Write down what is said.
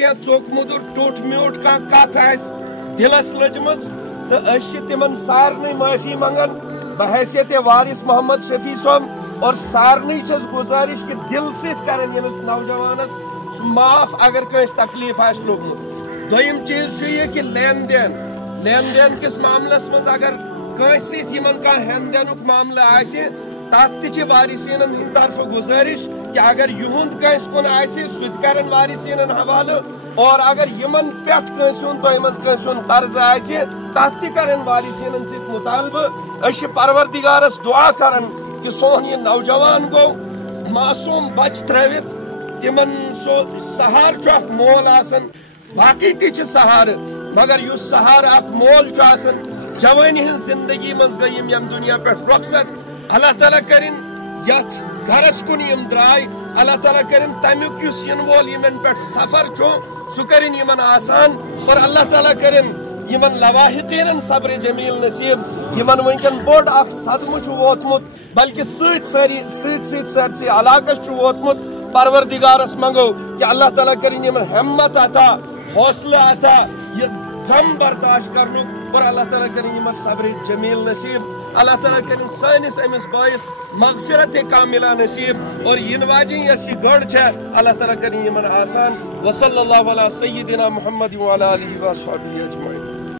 کیا چوک مدر ٹوٹ میوٹ کت دلس لجمز تو تمن سارے معافی منگان بحیثیت وارث محمد شفیع صاحب اور سارے چھس گزارش کہ دل ست کرن یمس نوجوانس معاف اگر کنس تکلیف آس لوگمت دویم چیز یہ کہ لین دین کس معاملس مز اگر کنس ست یمن کان ہین دینک معاملہ آسہ تات تہ وارثین ہند طرف گزارش کہ اگر یہند کنس کن آسہ سہ کرن وارثین حوالہ اور اگر یمن پٮ۪ٹھ کنس ہند تہ مز کنس ہند قرض آسہ تات تہ کرن وارثین ست مطالبہ اس پروردگارس دعا کرن کہ سون یہ نوجوان گو معصوم بچ تروت تمن سو سہار اخ مول آسن باقی تہ سہار مگر اس سہار اخ مول آسن جوانی ہن زندگی مز گئی یم دنیا پہ رخصت اللہ تعالیٰ کرن یت گھرس کن یم درائے اللہ تعالیٰ کرن تمیک اس ین وول یمن پہ سفر سہ کرن یمن آسان اور اللہ تعالیٰ کرن یمن لواحقین صبر جمیل نصیب یمن ونکن بوڑ اخ صدمہ ووتمت بلکہ سرسی علاقس ووتمت پروردگارس منگو کہ اللہ تعالیٰ کرن یمن ہمت عطا حوصلہ عطا یہ غم برداشت کرنو اور اللہ تعالیٰ کرن یمن صبر جمیل نصیب اللہ تعالیٰ کرن سانس امس باعث مغفرت کاملہ نصیب اور ین واجن یس یہ گڑ اللہ تعالیٰ کرن یمن آسان وصلی اللہ علی سیدنا محمد وعلی آلہ وصحبہ اجمعین.